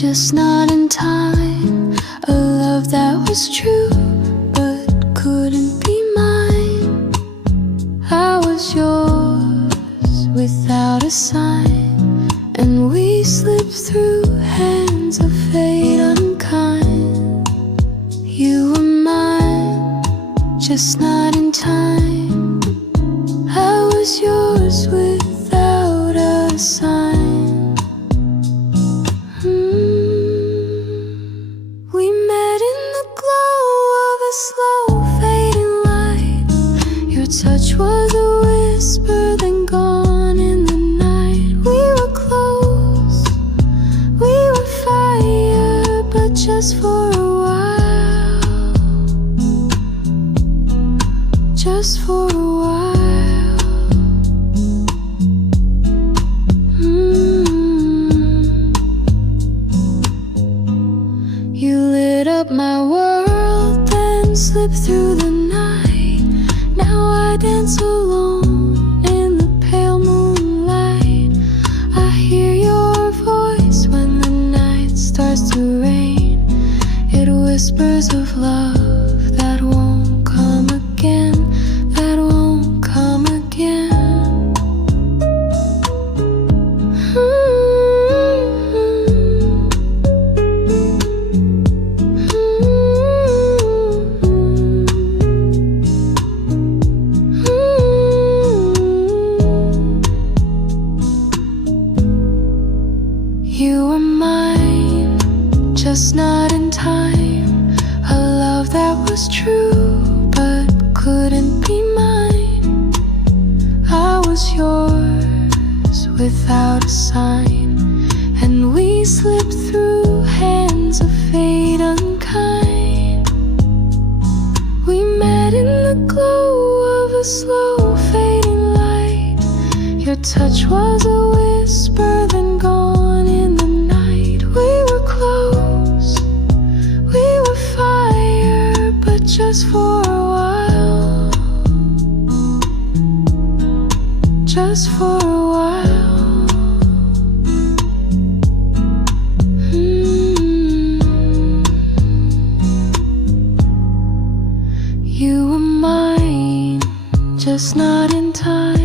just not in time. A love that was true but couldn't be mine. I was yours without a sign, and we slipped through hands of fate unkind. You were mine, just not in time. I was yours without a sign. We met in the glow of a slow fading light. Your touch was a whisper, then gone in the night. We were close, we were fire, but just for a while. Just for a while. You lit up my world, then slipped through the night. Now I dance alone in the pale moonlight. I hear your voice when the night starts to rain. It whispers of love that won't come again, that won't come again. You were mine, just not in time. A love that was true but couldn't be mine. I was yours without a sign, and we slipped through hands of fate unkind. We met in the glow of a slow fading light. Your touch was a whisper, then gone in the night. We were close, we were fire, but just for a while. Just for a while. You were mine, just not in time.